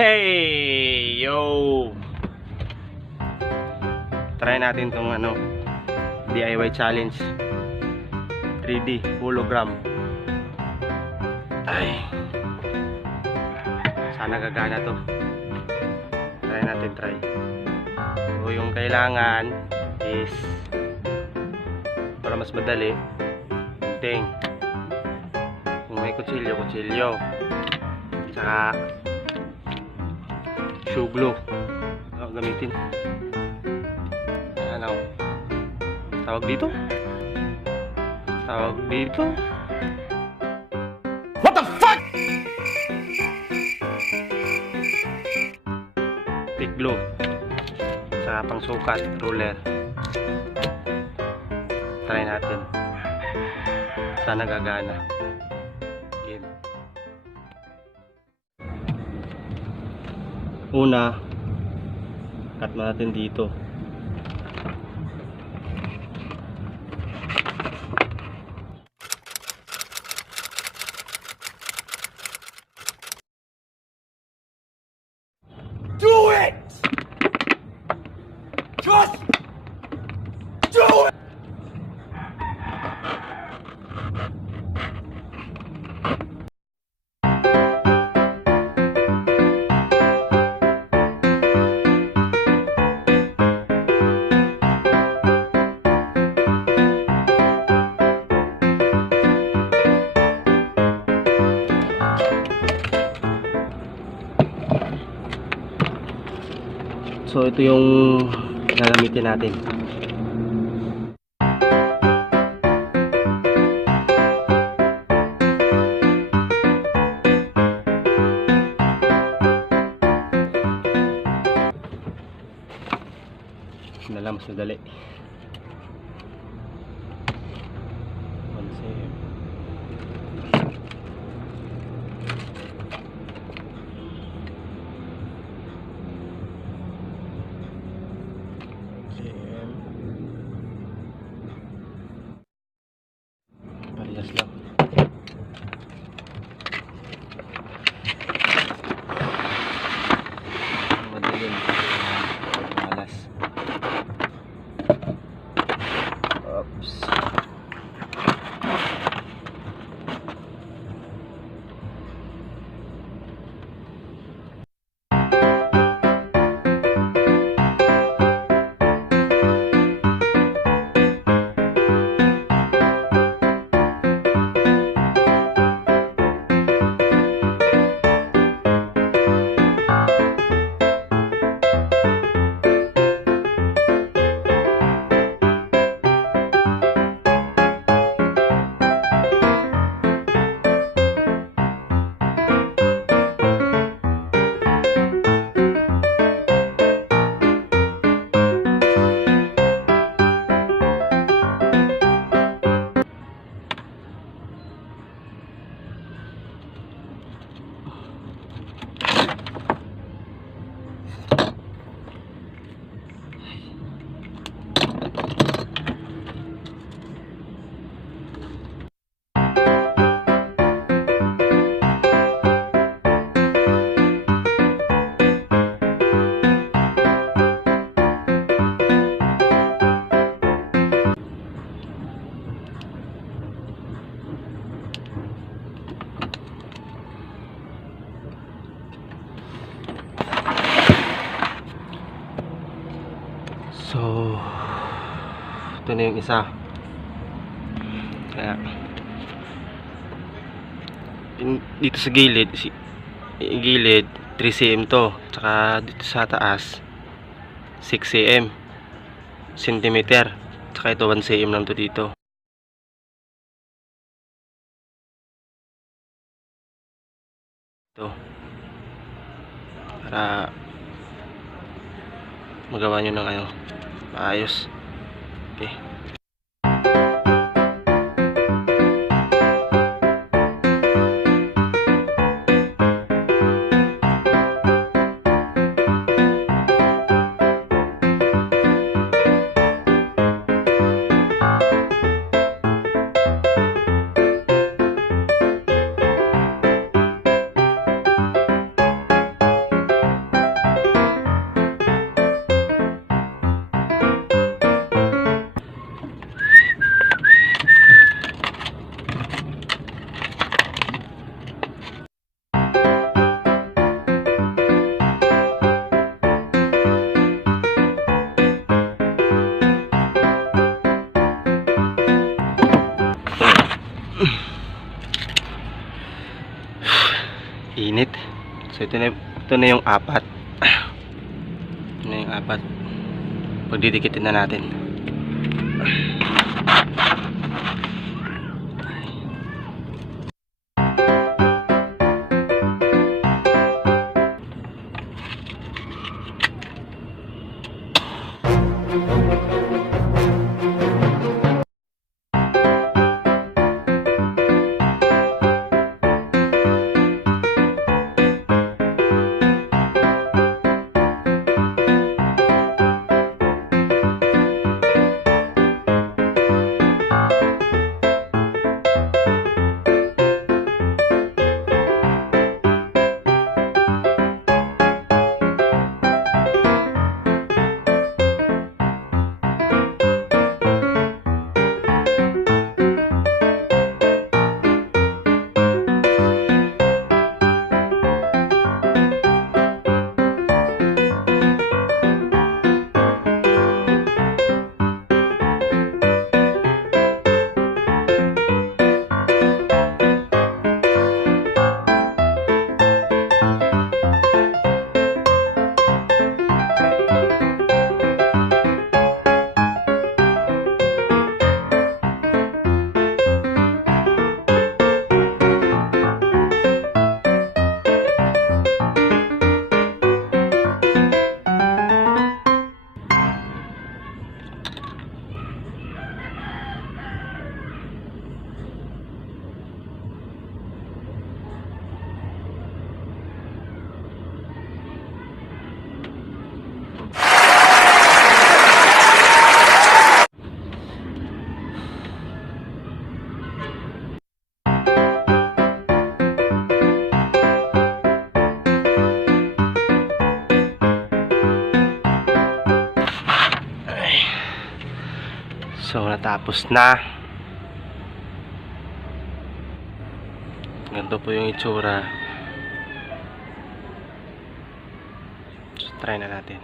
Hey! Yo! Try natin tong DIY challenge 3D hologram. Ay, sana gagana to. Try natin, try. So yung kailangan is, para mas madali, gunting. Kung may kutsilyo, saka shoe glue gamitin. Ano tawag dito? What the fuck? Stick glue sa pangsukat, ruler. Try natin, sana gagana. Game. Una, cut natin dito. Do it! Just do it! So ito yung gagamitin natin. Dala mas madali. Parehas lang. Madaling malas. Oops. So ito na yung isa. Kaya dito sa gilid 3 cm to, tsaka dito sa taas 6 cm centimeter, tsaka ito 1 cm lang to dito. Ito para magawa nyo ng maayos. Okay. Init. So ito na yung apat. Ito na yung apat. Pagdidikitin na natin. So natapos na. Ganito po yung itsura. So try na natin.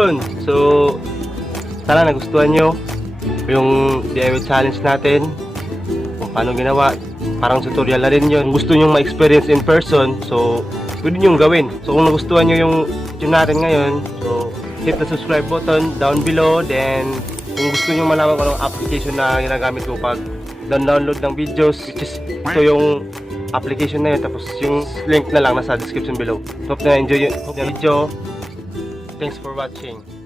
yun. So, sana nagustuhan nyo yung DIY challenge natin. Kung paano ginawa. Parang tutorial na rin yun. Kung gusto nyo ma-experience in person, so, pwede nyo gawin. So, kung nagustuhan nyo yung video natin ngayon, so, hit the subscribe button down below. Then, kung gusto nyo malaman kung anong application na ginagamit ko pag download ng videos, which is ito yung application na yun, tapos yung link na lang nasa description below. Hope na enjoy yung video. Thanks for watching.